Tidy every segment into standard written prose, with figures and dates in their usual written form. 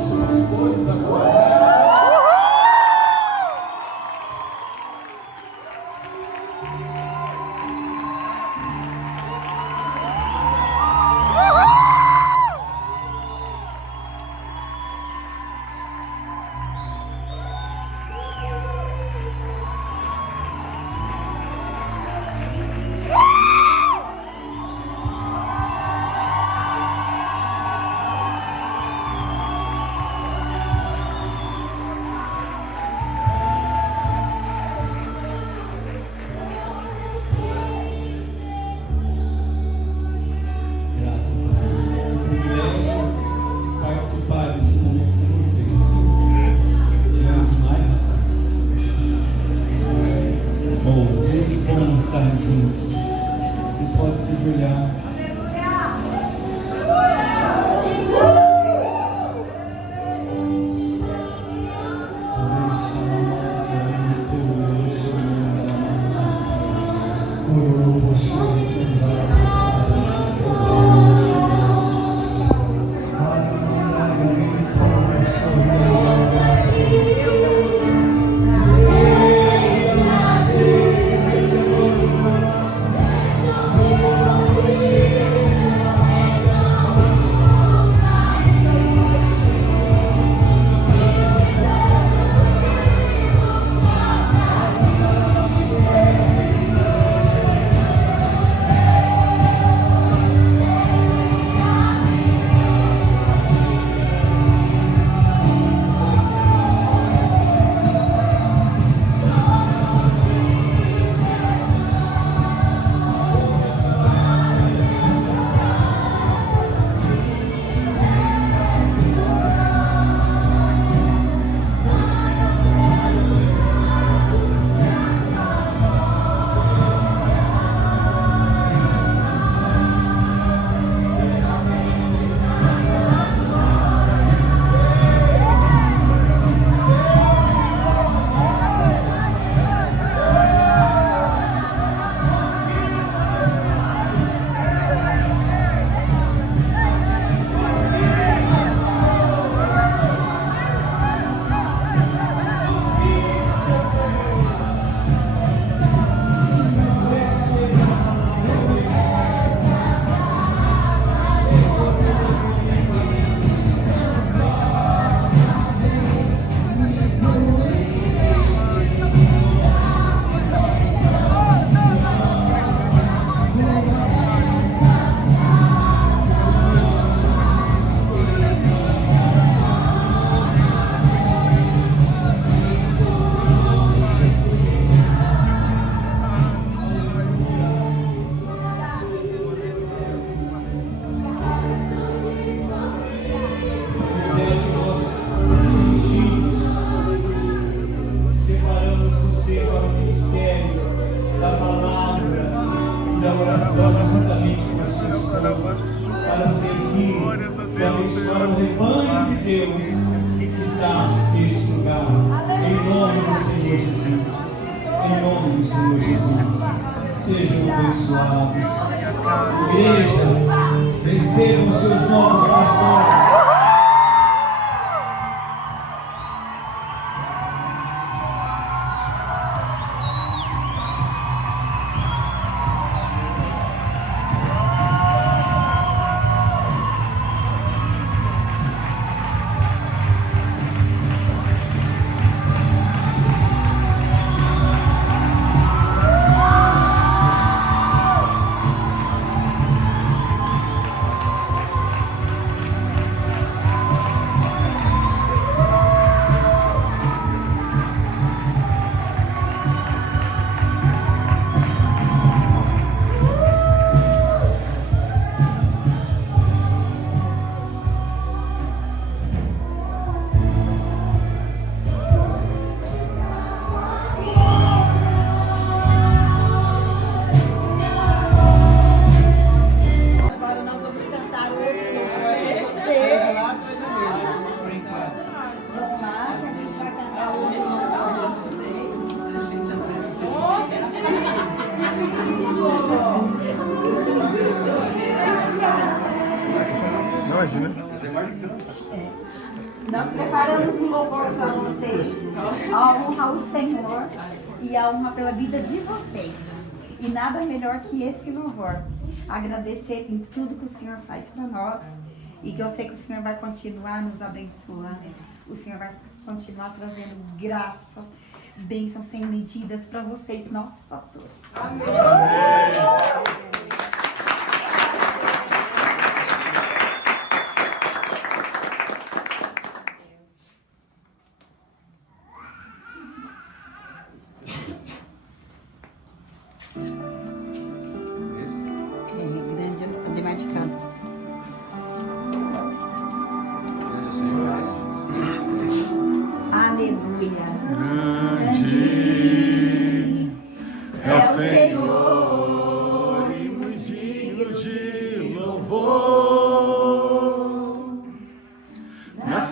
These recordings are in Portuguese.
nossos pastores agora. Nós preparamos um louvor para vocês, a honra ao Senhor e a honra pela vida de vocês. E nada melhor que esse louvor. Agradecer em tudo que o Senhor faz para nós e que eu sei que o Senhor vai continuar nos abençoando. O Senhor vai continuar trazendo graça, bênçãos sem medidas para vocês, nossos pastores. Amém.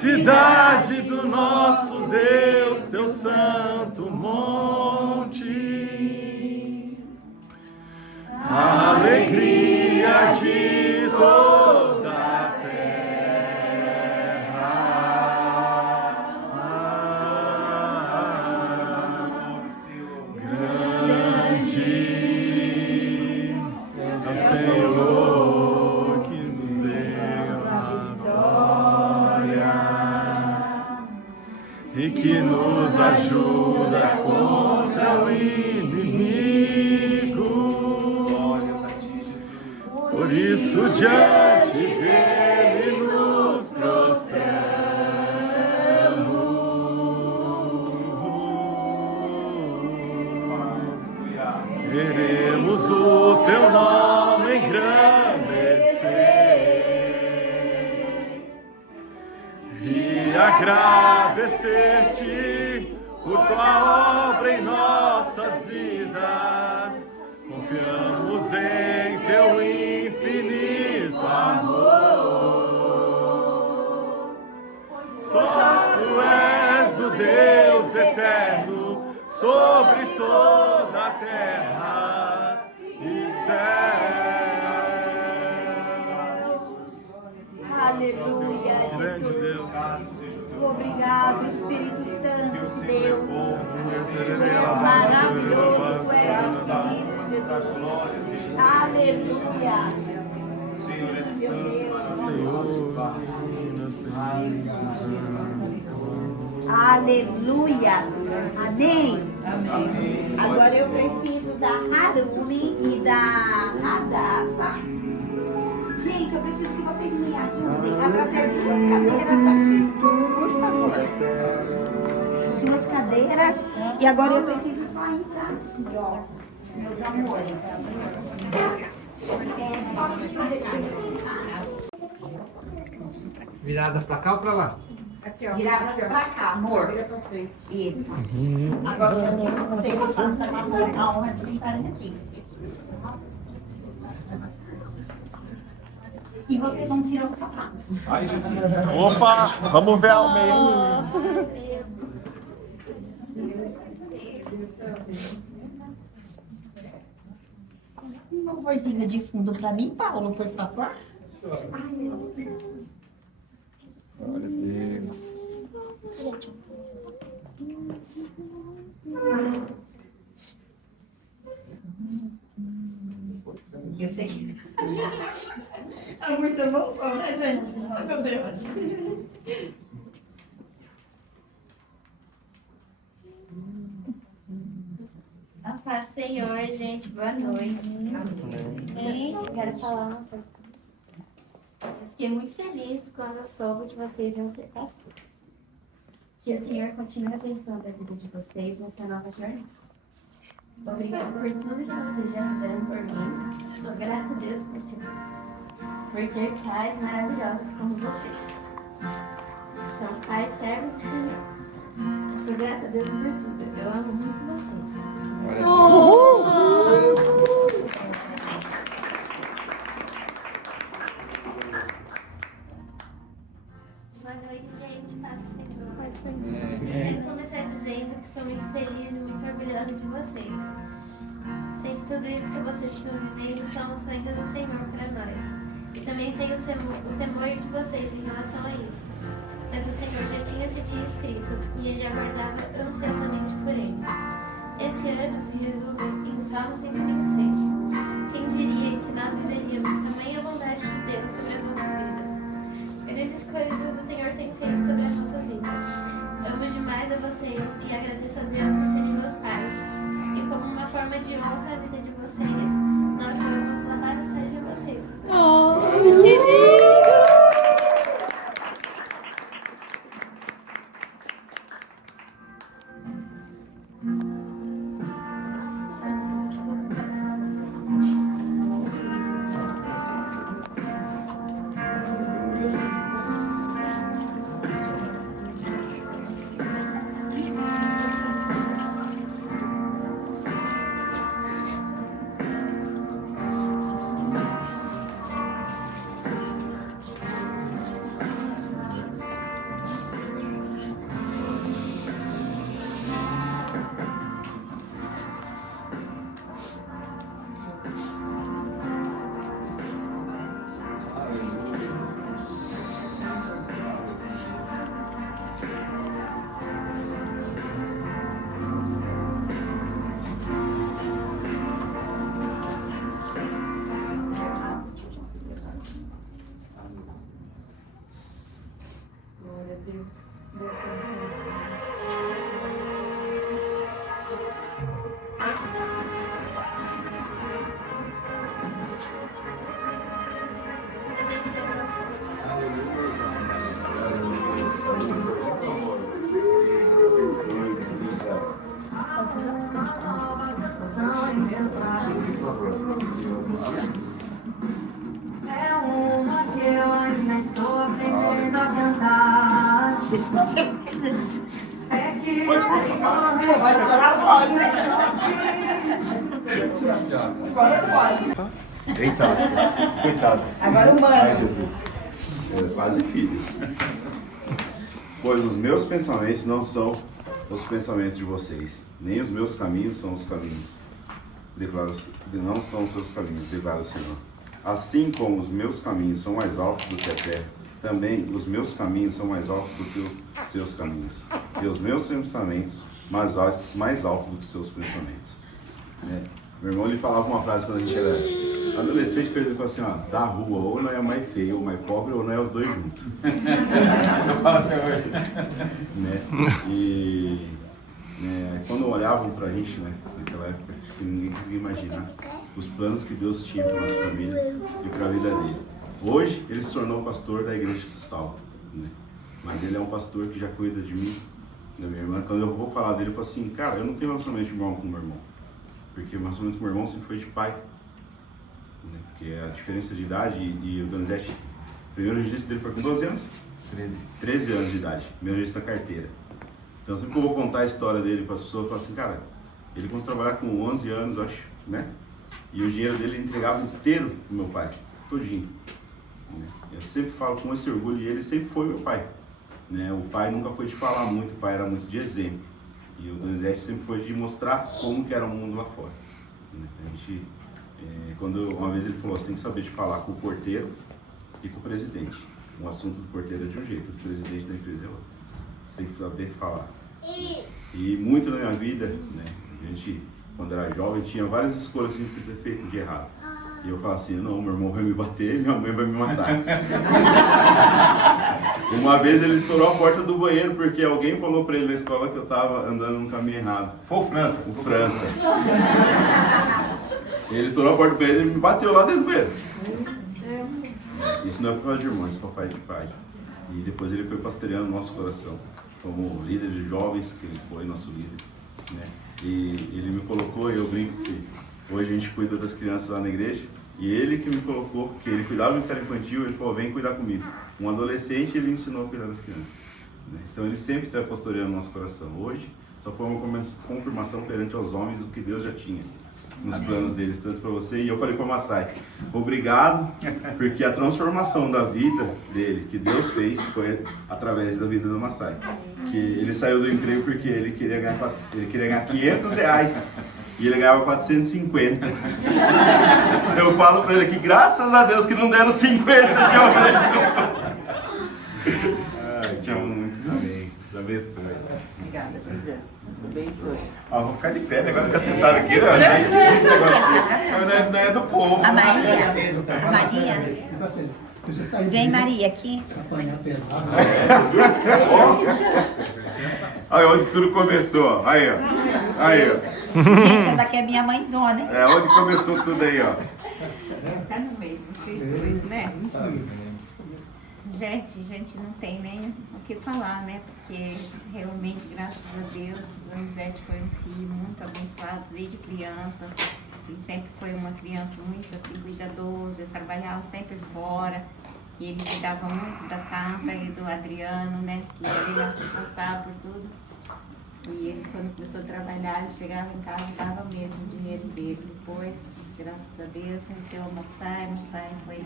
Cidade do nosso Deus, teu santo monte, a alegria de toda a terra, grande é o Senhor que nos deu a vitória e que nos ajuda contra o inimigo. Por isso diante dele nos prostramos. Queremos o teu nome engrandecer e agradecer-te por tua obra em nossas vidas. Confiamos em teu infinito amor. Só tu és o Deus eterno sobre toda a terra e céus. Aleluia, Grande Jesus. Deus. Obrigado, Espírito Santo de Deus. Tu és maravilhoso, tu és infinito, Jesus. Aleluia. Senhor é Aleluia. Amém. Agora eu preciso da Haruni e da Radassa. Gente, eu preciso que vocês me ajudem a trazer duas cadeiras aqui, por favor. Duas cadeiras. E agora eu preciso só entrar aqui, ó, meus amores. Só porque eu deixei entrar. Virada pra cá ou pra lá? Viradas pra cá, amor. Isso. Agora eu quero que vocês façam a honra de sentarem aqui. E vocês vão tirar os sapatos. Ai, Jesus. Opa, vamos ver ao meio. Um louvorzinho de fundo pra mim, Paulo, por favor. Glória a Deus. Eu sei que é muita emoção, né, gente? Ai, meu Deus. A paz do Senhor, gente, boa noite. Gente, quero falar uma coisa. Eu fiquei muito feliz quando eu soube que vocês iam ser pastores. Que o Senhor continue abençoando a vida de vocês nessa nova jornada. Obrigada por tudo que vocês já fizeram por mim. Sou grata a Deus por ter pais maravilhosos como vocês. São pais servos do Senhor. Eu sou grata a Deus por tudo. Eu amo muito vocês. Boa noite, gente. Paz do Senhor. Quero começar dizendo que estou muito feliz e muito orgulhosa de vocês. Sei que tudo isso que vocês estão vivendo são os sonhos do Senhor para nós. E também sei o temor de vocês em relação a isso. mas o Senhor já tinha se inscrito e ele aguardava ansiosamente por ele. Esse ano se resume em Salmo 126. Quem diria que nós viveríamos tamanha bondade de Deus sobre as nossas vidas? Grandes coisas o Senhor tem feito sobre as nossas vidas. Amo demais a vocês e agradeço a Deus por serem meus pais. E como uma forma de honra à vida de vocês, nós vamos lavar os pés de vocês. Oh, que lindo! Glória a Deus. É uma que eu ainda estou aprendendo a cantar. É que o Senhor Eita, coitado. Agora o Ai, mano. Jesus. Quase filhos. Pois os meus pensamentos não são os pensamentos de vocês, nem os meus caminhos são os caminhos. Não são os seus caminhos, declara o Senhor. Assim como os meus caminhos são mais altos do que a terra, também os meus caminhos são mais altos do que os seus caminhos. E os meus pensamentos mais altos do que os seus pensamentos. Meu irmão, ele falava uma frase quando a gente era adolescente, ele falou assim, ó, da rua, ou não é mais feio, ou mais pobre, ou não é os dois juntos. Eu falo até hoje. E quando olhavam pra gente, naquela época, acho que ninguém conseguia imaginar os planos que Deus tinha para nossa família e para a vida dele. Hoje, ele se tornou pastor da igreja cristal, mas ele é um pastor que já cuida de mim, da minha irmã. Quando eu vou falar dele, eu falo assim, cara, eu não tenho relacionamento de irmão com meu irmão, porque o relacionamento com meu irmão sempre foi de pai, porque a diferença de idade e o Donizete, o primeiro registro dele foi com 12 anos? 13 anos de idade, meu registro da carteira. Então sempre que eu vou contar a história dele para as pessoas, eu falo assim, cara, ele começou a trabalhar com 11 anos, eu acho, e o dinheiro dele ele entregava inteiro pro meu pai, todinho. Eu sempre falo com esse orgulho, e ele sempre foi meu pai. O pai nunca foi de falar muito, o pai era muito de exemplo. E o Donizete sempre foi de mostrar como que era o mundo lá fora. A gente, quando uma vez ele falou, você tem que saber de falar com o porteiro e com o presidente. O assunto do porteiro é de um jeito, o presidente da empresa é outro. Você tem que saber falar. E muito na minha vida, a gente, quando era jovem, tinha várias escolhas que a gente podia ter feito de errado. E eu falava assim, não, meu irmão vai me bater, minha mãe vai me matar. Uma vez ele estourou a porta do banheiro porque alguém falou pra ele na escola que eu tava andando no caminho errado. Foi o França. O França. Ele estourou a porta do banheiro e me bateu lá dentro do banheiro. Isso não é por causa de irmão, isso é papai de pai. E depois ele foi pastoreando o nosso coração, como líder de jovens, que ele foi nosso líder. E ele me colocou, e eu brinco que hoje a gente cuida das crianças lá na igreja, e ele que me colocou, que ele cuidava do ministério infantil, ele falou, vem cuidar comigo. Um adolescente, ele me ensinou a cuidar das crianças. Então ele sempre está pastoreando o nosso coração. Hoje, só foi uma confirmação perante aos homens do que Deus já tinha nos planos deles, tanto para você. E eu falei para o Massai, obrigado, porque a transformação da vida dele, que Deus fez, foi através da vida do Massai. Que ele saiu do emprego porque ele queria ganhar R$500 e ele ganhava 450. Eu falo para ele que graças a Deus que não deram 50 de aumento. Te amo, abençoe. Obrigada, José. Abençoe. Ó, vou ficar de pé, negócio de ficar sentado aqui, ó. Já esqueci esse negócio aqui. Mas não é do povo. A Maria. Vem, Maria, aqui. Olha onde tudo começou. Aí, ó. Aí, ó. Gente, essa daqui é minha mãezona, hein? É onde começou tudo aí, ó. Tá no meio, vocês dois, né? Gente, não tem nem o que falar, né? Porque realmente, graças a Deus, o Donizete foi um filho muito abençoado desde criança. Ele sempre foi uma criança muito assim, cuidadoso, eu trabalhava sempre fora. E ele cuidava muito da Tata e do Adriano, né? Que ele era responsável por tudo. E ele, quando começou a trabalhar, ele chegava em casa e dava mesmo o dinheiro dele. Depois, graças a Deus, conheceu a Moçai foi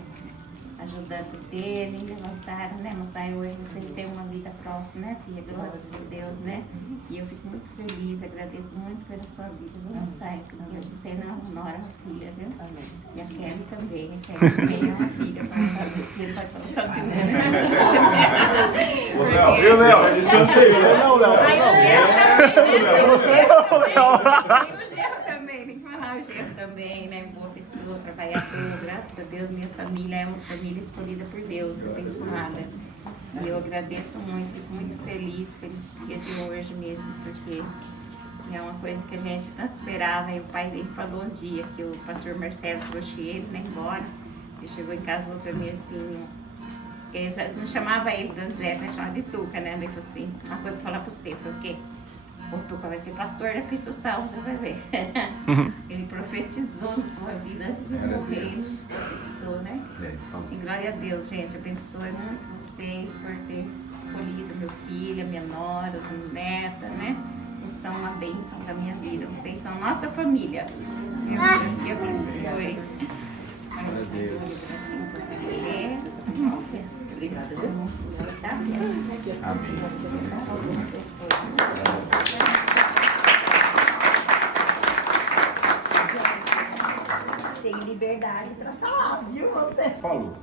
ajudando dele, levantaram, né, Moçai? Hoje você tem uma vida próxima, né, filha? Graças a Deus, né? E eu fico muito feliz, agradeço muito pela sua vida, Moçai. Porque você não honora a filha, viu? E a Kelly também, é uma filha. Ele vai falar só de Ô, Léo, viu, Léo? Descansei, né? Não, Léo. O Gerro também, tem que falar o Gerro também, né? Boa pessoa, trabalhador, graças a Deus, minha família é uma família escolhida por Deus, abençoada. E eu agradeço muito, fico muito feliz por esse dia de hoje mesmo, porque é uma coisa que a gente tanto esperava. E o pai dele falou um dia que o pastor Marcelo trouxe ele, né, embora. Ele chegou em casa e falou pra mim assim, eles não chamavam ele de Donizete, né, chamava de Tuca, né? Ele falou assim, uma coisa pra falar pra você, falou o quê? O Tuca vai ser pastor da Cristo Salvo, você vai ver. Ele profetizou na sua vida antes de morrer, ele profetizou, né? E glória a Deus, gente, abençoe muito vocês por ter escolhido meu filho, minha nora, minha neta, né? Vocês são uma bênção da minha vida, vocês são nossa família. Meu Deus, que abençoe. Meu Deus. Obrigada, viu? Amém. Tem liberdade pra falar, viu você? Falou.